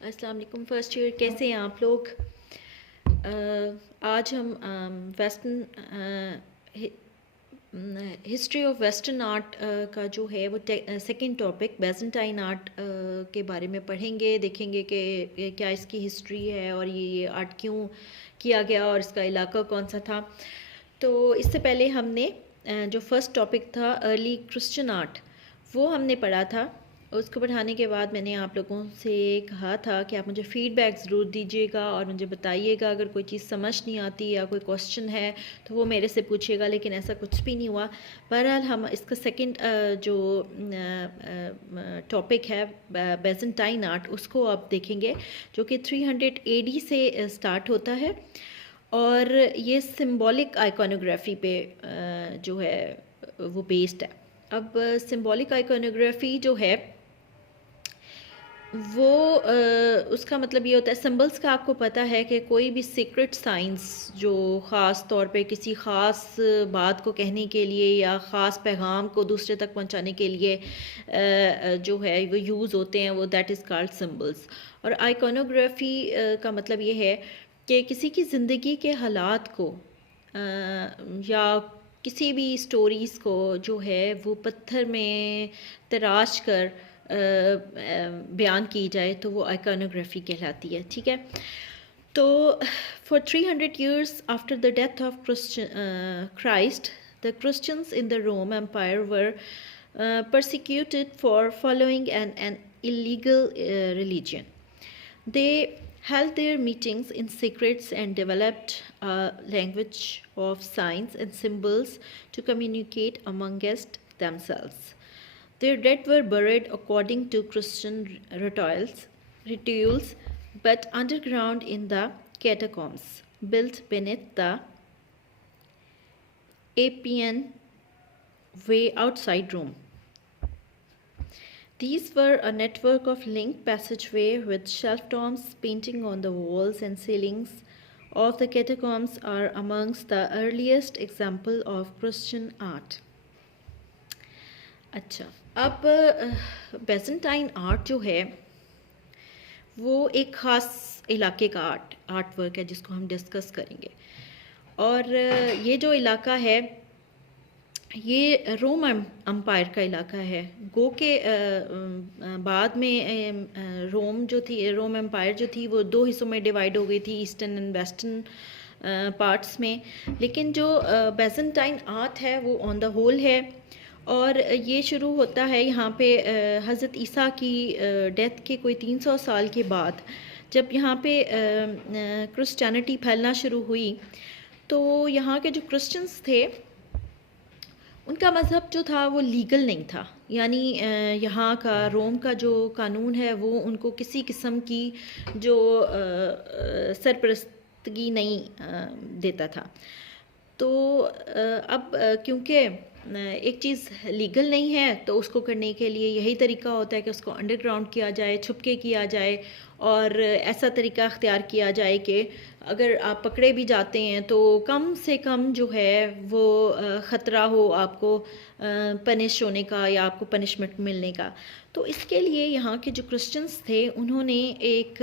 السلام علیکم first year, کیسے ہیں آپ لوگ؟ آج ہم western history of western art کا جو ہے وہ سیکنڈ ٹاپک بیزنٹائن آرٹ کے بارے میں پڑھیں گے، دیکھیں گے کہ کیا اس کی ہسٹری ہے اور یہ آرٹ کیوں کیا گیا اور اس کا علاقہ کون سا تھا۔ تو اس سے پہلے ہم نے جو فرسٹ ٹاپک تھا ارلی کرسچن آرٹ، وہ ہم نے پڑھا تھا۔ اس کو پڑھانے کے بعد میں نے آپ لوگوں سے کہا تھا کہ آپ مجھے فیڈ بیک ضرور دیجیے گا اور مجھے بتائیے گا اگر کوئی چیز سمجھ نہیں آتی یا کوئی کوسچن ہے تو وہ میرے سے پوچھیے گا، لیکن ایسا کچھ بھی نہیں ہوا۔ بہرحال ہم اس کا سیکنڈ جو ٹاپک ہے بیزنٹائن آرٹ، اس کو آپ دیکھیں گے، جو کہ 300 AD سے سٹارٹ ہوتا ہے اور یہ سمبولک آئیکونوگرافی پہ جو ہے وہ بیسڈ ہے۔ اب سمبولک آئیکونوگرافی جو ہے وہ اس کا مطلب یہ ہوتا ہے، سمبلس کا آپ کو پتہ ہے کہ کوئی بھی سیکرٹ سائنس جو خاص طور پہ کسی خاص بات کو کہنے کے لیے یا خاص پیغام کو دوسرے تک پہنچانے کے لیے جو ہے وہ یوز ہوتے ہیں، وہ دیٹ از کالڈ سمبلس۔ اور آئیکونوگرافی کا مطلب یہ ہے کہ کسی کی زندگی کے حالات کو یا کسی بھی سٹوریز کو جو ہے وہ پتھر میں تراش کر بیان کی جائے تو وہ آئیکونوگرافی کہلاتی ہے، ٹھیک ہے۔ تو for 300 years after the death of Christ, the Christians in the Rome Empire were persecuted for following an illegal religion. They held their meetings in secrets and developed a language of signs and symbols to communicate amongst themselves. Their dead were buried according to Christian rituals, but underground in the catacombs built beneath the Appian Way outside Rome. These were a network of linked passageway with shelf tombs, painting on the walls and ceilings of the catacombs are amongst the earliest example of Christian art. اچھا، اب Byzantine art جو ہے وہ ایک خاص علاقے کا art work ہے جس کو ہم ڈسکس کریں گے، اور یہ جو علاقہ ہے یہ روم امپائر کا علاقہ ہے۔ گو کہ بعد میں روم جو تھی، روم امپائر جو تھی وہ دو حصوں میں ڈیوائیڈ ہو گئی تھی، ایسٹرن اینڈ ویسٹرن پارٹس میں، لیکن جو بیزنٹائن آرٹ ہے وہ آن دا ہول ہے، اور یہ شروع ہوتا ہے یہاں پہ حضرت عیسیٰ کی ڈیتھ کے کوئی 300 سال کے بعد، جب یہاں پہ کرسچینٹی پھیلنا شروع ہوئی تو یہاں کے جو کرسچنس تھے ان کا مذہب جو تھا وہ لیگل نہیں تھا، یعنی یہاں کا روم کا جو قانون ہے وہ ان کو کسی قسم کی جو سرپرستگی نہیں دیتا تھا۔ تو اب کیونکہ ایک چیز لیگل نہیں ہے تو اس کو کرنے کے لیے یہی طریقہ ہوتا ہے کہ اس کو انڈر گراؤنڈ کیا جائے، چھپ کے کیا جائے، اور ایسا طریقہ اختیار کیا جائے کہ اگر آپ پکڑے بھی جاتے ہیں تو کم سے کم جو ہے وہ خطرہ ہو آپ کو پنش ہونے کا یا آپ کو پنشمنٹ ملنے کا۔ تو اس کے لیے یہاں کے جو کرسچنس تھے انہوں نے ایک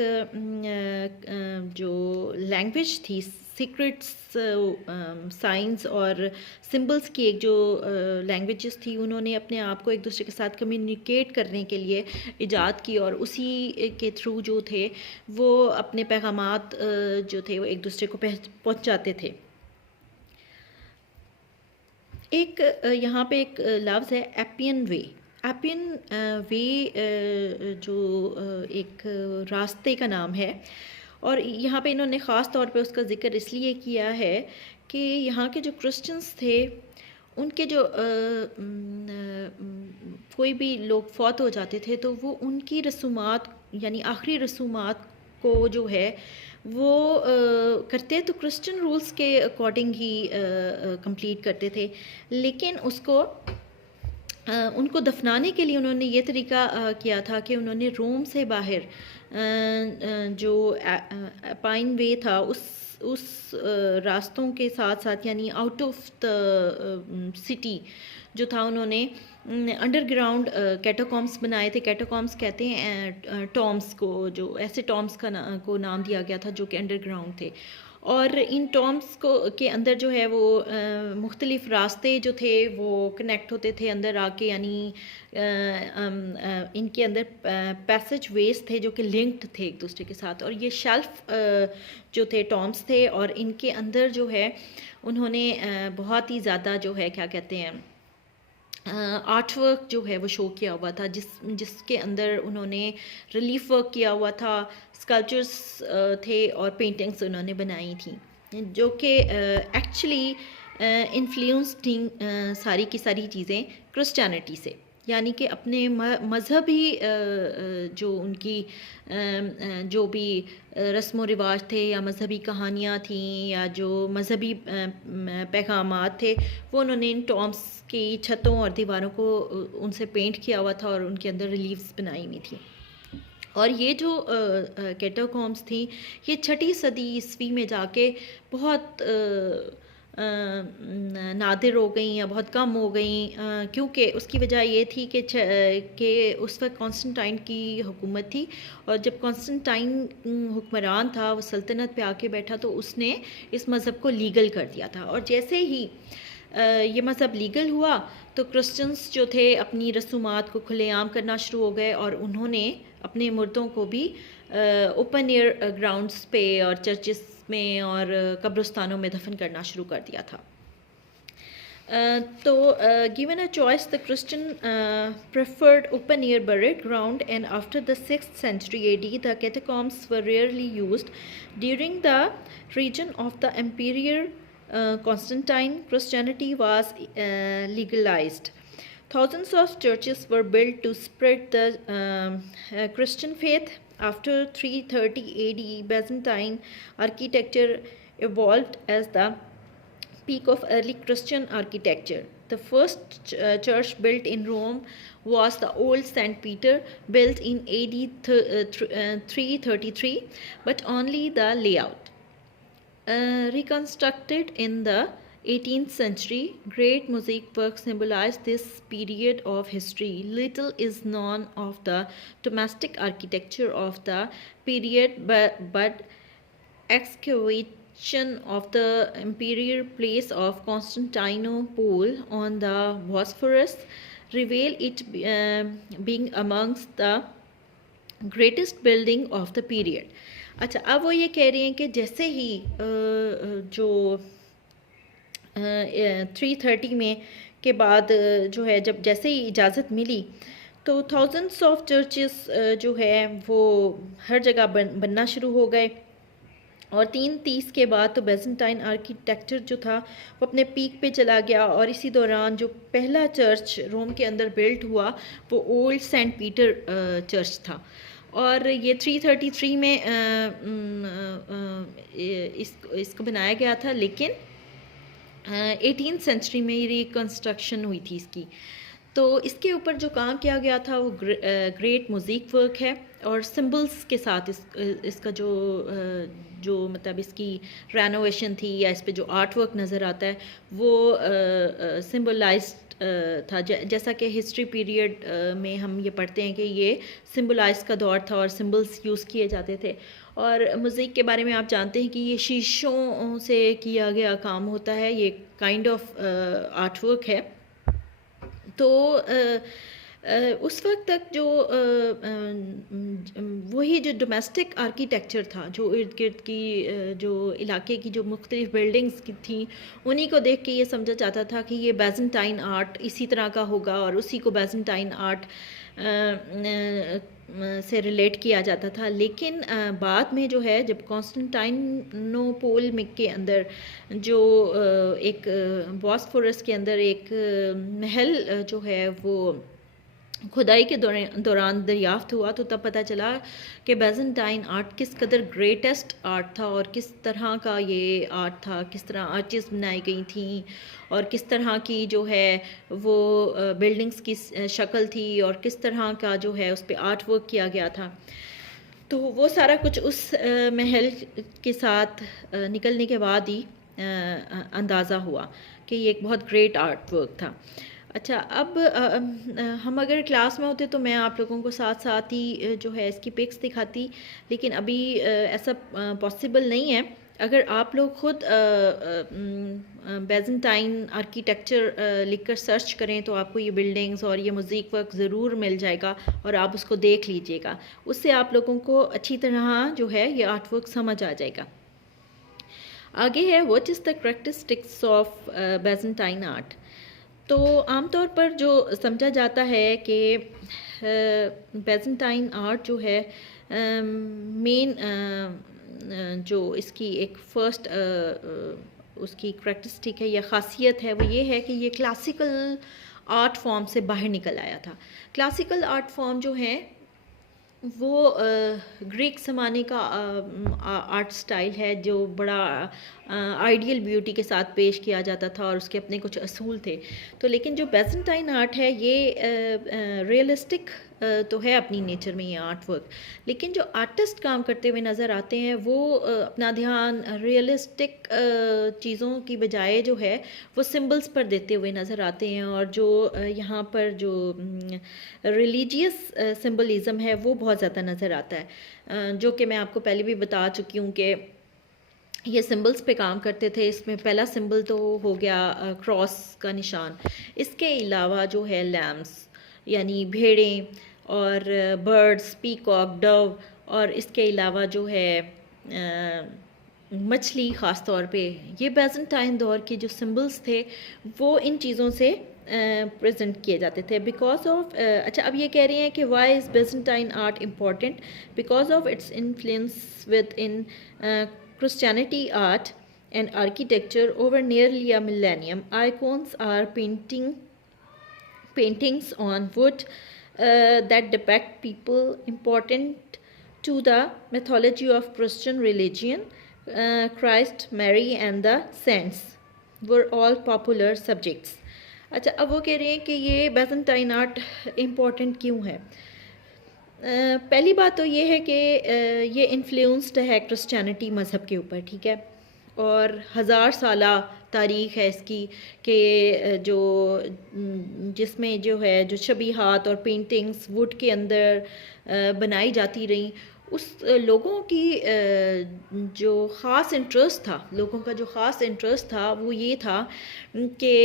جو لینگویج تھی، سیکرٹس سائنس اور سمبلس کی ایک جو لینگویجز تھی، انہوں نے اپنے آپ کو ایک دوسرے کے ساتھ کمیونیکیٹ کرنے کے لیے ایجاد کی، اور اسی کے تھرو جو تھے وہ اپنے پیغامات جو تھے وہ ایک دوسرے کو پہنچاتے تھے۔ ایک یہاں پہ ایک لفظ ہے ایپین وے۔ ایپین وے جو ایک راستے کا نام ہے، اور یہاں پہ انہوں نے خاص طور پہ اس کا ذکر اس لیے کیا ہے کہ یہاں کے جو کرسچنس تھے ان کے جو کوئی بھی لوگ فوت ہو جاتے تھے تو وہ ان کی رسومات، یعنی آخری رسومات کو جو ہے وہ کرتے تو کرسچن رولز کے اکارڈنگ ہی کمپلیٹ کرتے تھے، لیکن اس کو ان کو دفنانے کے لیے انہوں نے یہ طریقہ کیا تھا کہ انہوں نے روم سے باہر جو پائن وے تھا اس راستوں کے ساتھ ساتھ، یعنی آؤٹ آف دا سٹی جو تھا، انہوں نے انڈر گراؤنڈ کیٹاکامس بنائے تھے. کیٹاکامس کہتے ہیں ٹامس کو, جو ایسے ٹامس کو نام دیا گیا تھا جو کہ انڈر گراؤنڈ تھے. اور ان ٹامس کے اندر جو ہے وہ مختلف راستے جو تھے وہ کنیکٹ ہوتے تھے اندر آ کے, یعنی ان کے اندر پیسج ویز تھے جو کہ لنکڈ تھے ایک دوسرے کے ساتھ. اور یہ شیلف جو تھے ٹامس تھے, اور ان کے اندر جو ہے انہوں نے بہت ہی زیادہ جو ہے کیا کہتے ہیں آرٹ ورک جو ہے وہ شو کیا ہوا تھا, جس کے اندر انہوں نے ریلیف ورک کیا ہوا تھا, اسکلپچرس تھے اور پینٹنگس انہوں نے بنائی تھیں, جو کہ ایکچولی انفلوئنس تھیں ساری کی ساری چیزیں کرسچینٹی سے. یعنی کہ اپنے مذہبی جو ان کی جو بھی رسم و رواج تھے یا مذہبی کہانیاں تھیں یا جو مذہبی پیغامات تھے, وہ انہوں نے ان ٹامس کی چھتوں اور دیواروں کو ان سے پینٹ کیا ہوا تھا اور ان کے اندر ریلیفز بنائی ہوئی تھیں. اور یہ جو کیٹاکامس تھیں یہ 6 صدی عیسوی میں جا کے بہت نادر ہو گئیں یا بہت کم ہو گئیں, کیونکہ اس کی وجہ یہ تھی کہ اس وقت کانسٹنٹائن کی حکومت تھی, اور جب کانسٹنٹائن حکمران تھا, وہ سلطنت پہ آ کے بیٹھا, تو اس نے اس مذہب کو لیگل کر دیا تھا. اور جیسے ہی یہ مذہب لیگل ہوا تو کرسچنس جو تھے اپنی رسومات کو کھلے عام کرنا شروع ہو گئے, اور انہوں نے اپنے مردوں کو بھی اوپن ایئر گراؤنڈز پہ اور چرچز میں اور قبرستانوں میں دفن کرنا شروع کر دیا تھا. تو given a choice, the Christian preferred open air burial ground, and after the 6th century AD the catacombs were rarely used. During the reign of the Emperor Constantine, Christianity was legalized. Thousands of churches were built to spread the Christian faith. After 330 AD, Byzantine architecture evolved as the peak of early Christian architecture. The first church built in Rome was the Old St. Peter, built in AD 333, but only the layout. Reconstructed in the 18th century, great mosaic work symbolized this period of history. Little is known of the domestic architecture of the period, but excavation of the imperial place of Constantinople on the Bosphorus reveal it being amongst the greatest building of the period. اچھا, اب وہ یہ کہہ رہے ہیں کہ جیسے ہی جو 330 میں کے بعد جو ہے جب جیسے ہی اجازت ملی تو تھاؤزنڈس آف چرچز جو ہے وہ ہر جگہ بننا شروع ہو گئے. اور 330 کے بعد تو بیزنٹائن آرکیٹیکچر جو تھا وہ اپنے پیک پہ چلا گیا, اور اسی دوران جو پہلا چرچ روم کے اندر بلٹ ہوا وہ اولڈ سینٹ پیٹر چرچ تھا. اور یہ 333 میں اس کو بنایا گیا تھا, لیکن 18th سینچری میں یہ ریکنسٹرکشن ہوئی تھی اس کی. تو اس کے اوپر جو کام کیا گیا تھا وہ گریٹ موزیک ورک ہے, اور سمبلس کے ساتھ اس کا جو مطلب اس کی رینوویشن تھی یا اس پہ جو آرٹ ورک نظر آتا ہے وہ سمبلائزڈ تھا. جیسا کہ ہسٹری پیریڈ میں ہم یہ پڑھتے ہیں کہ یہ سمبلائز کا دور تھا اور سمبلس یوز کیے جاتے تھے. اور موزیک کے بارے میں آپ جانتے ہیں کہ یہ شیشوں سے کیا گیا کام ہوتا ہے, یہ کائنڈ آف آرٹ ورک ہے. تو اس وقت تک جو وہی جو ڈومیسٹک آرکیٹیکچر تھا, جو ارد گرد کی جو علاقے کی جو مختلف بلڈنگز کی تھیں, انہی کو دیکھ کے یہ سمجھا جاتا تھا کہ یہ بیزنٹائن آرٹ اسی طرح کا ہوگا, اور اسی کو بیزنٹائن آرٹ سے ریلیٹ کیا جاتا تھا. لیکن بعد میں جو ہے جب کانسٹنٹائنوپول کے اندر جو ایک باسفورس کے اندر ایک محل جو ہے وہ کھدائی کے دوران دریافت ہوا, تو تب پتہ چلا کہ بیزنٹائن آرٹ کس قدر گریٹسٹ آرٹ تھا, اور کس طرح کا یہ آرٹ تھا, کس طرح آرچز بنائی گئی تھیں, اور کس طرح کی جو ہے وہ بلڈنگز کی شکل تھی, اور کس طرح کا جو ہے اس پہ آرٹ ورک کیا گیا تھا. تو وہ سارا کچھ اس محل کے ساتھ نکلنے کے بعد ہی اندازہ ہوا کہ یہ ایک بہت گریٹ آرٹ ورک تھا. اچھا اب ہم اگر کلاس میں ہوتے تو میں آپ لوگوں کو ساتھ ساتھ ہی جو ہے اس کی پکس دکھاتی، لیکن ابھی ایسا پاسبل نہیں ہے۔ اگر آپ لوگ خود بیزنٹائن آرکیٹیکچر لکھ کر سرچ کریں تو آپ کو یہ بلڈنگز اور یہ موزیک ورک ضرور مل جائے گا، اور آپ اس کو دیکھ لیجئے گا، اس سے آپ لوگوں کو اچھی طرح جو ہے یہ آرٹ ورک سمجھ آ جائے گا۔ آگے ہے what is the characteristics of Byzantine art. تو عام طور پر جو سمجھا جاتا ہے کہ بیزنٹائن آرٹ جو ہے مین جو اس کی ایک فرسٹ اس کی کریکٹرسٹک ہے یا خاصیت ہے وہ یہ ہے کہ یہ کلاسیکل آرٹ فارم سے باہر نکل آیا تھا۔ کلاسیکل آرٹ فارم جو ہیں وہ گریک زمانے کا آرٹ سٹائل ہے جو بڑا آئیڈیل بیوٹی کے ساتھ پیش کیا جاتا تھا، اور اس کے اپنے کچھ اصول تھے۔ تو لیکن جو بیزنٹائن آرٹ ہے یہ ریئلسٹک تو ہے اپنی نیچر میں یہ آرٹ ورک، لیکن جو آرٹسٹ کام کرتے ہوئے نظر آتے ہیں وہ اپنا دھیان ریئلسٹک چیزوں کی بجائے جو ہے وہ سمبلز پر دیتے ہوئے نظر آتے ہیں، اور جو یہاں پر جو ریلیجیس سمبلزم ہے وہ بہت زیادہ نظر آتا ہے، جو کہ میں آپ کو پہلے بھی بتا چکی ہوں کہ یہ سمبلز پہ کام کرتے تھے۔ اس میں پہلا سمبل تو ہو گیا کراس کا نشان، اس کے علاوہ جو ہے لیمس یعنی بھیڑیں، اور برڈز، پیکاک، ڈو، اور اس کے علاوہ جو ہے مچھلی خاص طور پہ۔ یہ بیزنٹائن دور کے جو سمبلز تھے وہ ان چیزوں سے پریزنٹ کیے جاتے تھے بیکاز آف اچھا اب یہ کہہ رہی ہیں کہ why is Byzantine art important, because of its influence with in Christianity art and architecture over nearly a millennium. Icons are paintings on wood that depict people important to the mythology of Christian religion. Christ, Mary and the saints were all popular subjects. اچھا اب وہ کہہ رہے ہیں کہ یہ Byzantine art important کیوں ہے؟ پہلی بات تو یہ ہے کہ یہ انفلوئنسڈ ہے کرسچینٹی مذہب کے اوپر، ٹھیک ہے، اور 1000 سالہ تاریخ ہے اس کی، کہ جو جس میں جو ہے جو شبیہات اور پینٹنگز ووڈ کے اندر بنائی جاتی رہیں، اس لوگوں کی جو خاص انٹرسٹ تھا، لوگوں کا جو خاص انٹرسٹ تھا وہ یہ تھا کہ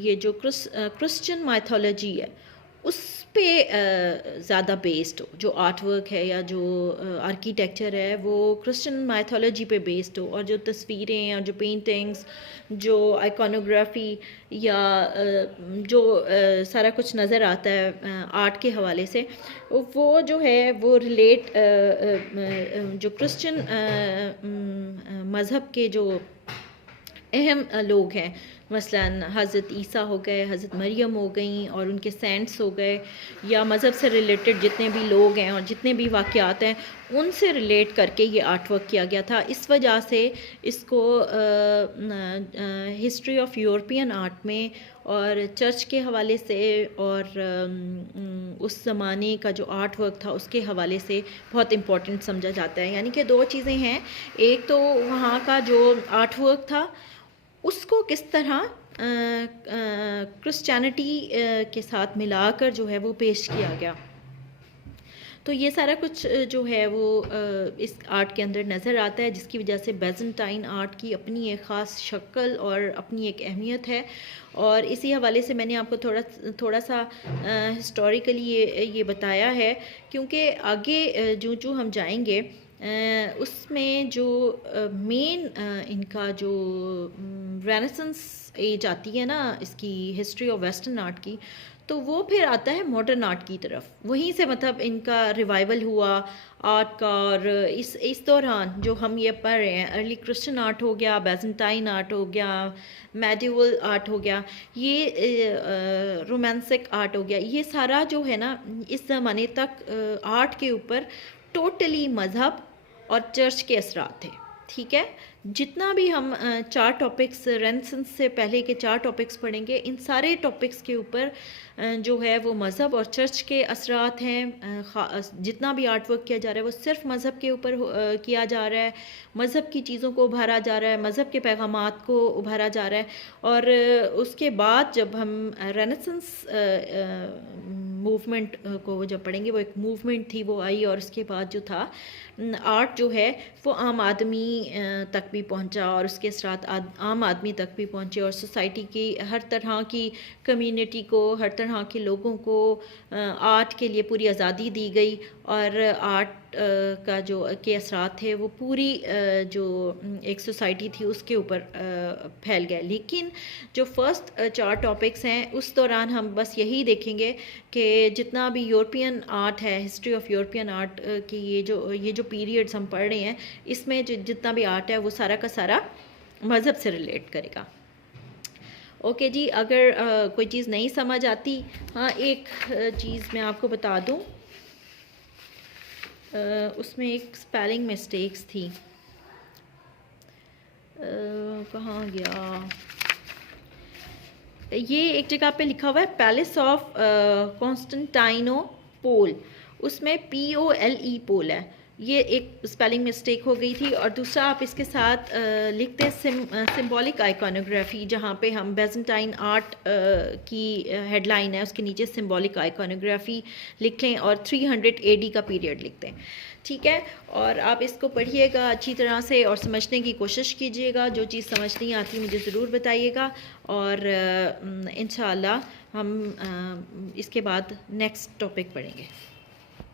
یہ جو کرسچن مائتھولوجی ہے اس پہ زیادہ بیسڈ ہو، جو آرٹ ورک ہے یا جو آرکیٹیکچر ہے وہ کرسچن مائتھولوجی پہ بیسڈ ہو، اور جو تصویریں اور جو پینٹنگز، جو آئیکونوگرافی یا جو سارا کچھ نظر آتا ہے آرٹ کے حوالے سے، وہ جو ہے وہ ریلیٹ جو کرسچن مذہب کے جو اہم لوگ ہیں، مثلاً حضرت عیسیٰ ہو گئے، حضرت مریم ہو گئیں، اور ان کے سینٹس ہو گئے، یا مذہب سے ریلیٹڈ جتنے بھی لوگ ہیں اور جتنے بھی واقعات ہیں ان سے ریلیٹ کر کے یہ آرٹ ورک کیا گیا تھا۔ اس وجہ سے اس کو ہسٹری آف یورپین آرٹ میں اور چرچ کے حوالے سے اور اس زمانے کا جو آرٹ ورک تھا اس کے حوالے سے بہت امپورٹنٹ سمجھا جاتا ہے۔ یعنی کہ دو چیزیں ہیں، ایک تو وہاں کا جو آرٹ ورک تھا اس کو کس طرح کرسچینٹی کے ساتھ ملا کر جو ہے وہ پیش کیا گیا، تو یہ سارا کچھ جو ہے وہ اس آرٹ کے اندر نظر آتا ہے، جس کی وجہ سے بیزنٹائن آرٹ کی اپنی ایک خاص شکل اور اپنی ایک اہمیت ہے۔ اور اسی حوالے سے میں نے آپ کو تھوڑا سا ہسٹوریکلی یہ بتایا ہے، کیونکہ آگے جو ہم جائیں گے اس میں جو مین ان کا جو رینیسنس ایج آتی ہے نا اس کی ہسٹری آف ویسٹرن آرٹ کی، تو وہ پھر آتا ہے ماڈرن آرٹ کی طرف، وہیں سے مطلب ان کا ریوائول ہوا آرٹ کا۔ اور اس دوران جو ہم یہ پڑھ رہے ہیں، ارلی کرسچن آرٹ ہو گیا، بیزنٹائن آرٹ ہو گیا، میڈیول آرٹ ہو گیا، یہ رومانسک آرٹ ہو گیا، یہ سارا جو ہے نا اس زمانے تک آرٹ کے اوپر ٹوٹلی مذہب اور چرچ کے اثرات تھے۔ ٹھیک ہے. جتنا بھی ہم 4 ٹاپکس رینسنس سے پہلے کے 4 ٹاپکس پڑھیں گے، ان سارے ٹاپکس کے اوپر جو ہے وہ مذہب اور چرچ کے اثرات ہیں. جتنا بھی آرٹ ورک کیا جا رہا ہے وہ صرف مذہب کے اوپر کیا جا رہا ہے، مذہب کی چیزوں کو ابھارا جا رہا ہے، مذہب کے پیغامات کو ابھارا جا رہا ہے. اور اس کے بعد جب ہم رینیسنس موومنٹ کو جب پڑھیں گے، وہ ایک موومنٹ تھی، وہ آئی، اور اس کے بعد جو تھا آرٹ جو ہے وہ عام آدمی تک بھی پہنچا، اور اس کے اثرات عام آدمی تک بھی پہنچے، اور سوسائٹی کی ہر طرح کی کمیونٹی کو، ہر طرح کے لوگوں کو آرٹ کے لیے پوری آزادی دی گئی. اور آرٹ کا جو کے اثرات تھے وہ پوری جو ایک سوسائٹی تھی اس کے اوپر پھیل گئے. لیکن جو فرسٹ 4 ٹاپکس ہیں اس دوران ہم بس یہی دیکھیں گے کہ جتنا بھی یورپین آرٹ ہے، ہسٹری آف یورپین آرٹ کی یہ جو پیریڈز ہم پڑھ رہے ہیں، اس میں جتنا بھی آرٹ ہے وہ سارا کا سارا مذہب سے ریلیٹ کرے گا. اوکے جی. اگر کوئی چیز نہیں سمجھ آتی، ہاں ایک چیز میں آپ کو بتا دوں، اس میں ایک سپیلنگ مسٹیکس تھی. کہاں گیا؟ یہ ایک جگہ پہ لکھا ہوا ہے پیلس آف کانسٹنٹائنو پول، اس میں POLE پول ہے. یہ ایک سپیلنگ مسٹیک ہو گئی تھی. اور دوسرا آپ اس کے ساتھ لکھتے سمبولک آئیکونوگرافی، جہاں پہ ہم بیزنٹائن آرٹ کی ہیڈ لائن ہے، اس کے نیچے سمبولک آئیکونوگرافی لکھ لیں اور 300 AD کا پیریڈ لکھتے ہیں. ٹھیک ہے. اور آپ اس کو پڑھیے گا اچھی طرح سے اور سمجھنے کی کوشش کیجیے گا. جو چیز سمجھ نہیں آتی مجھے ضرور بتائیے گا، اور انشاءاللہ ہم اس کے بعد نیکسٹ ٹاپک پڑھیں گے.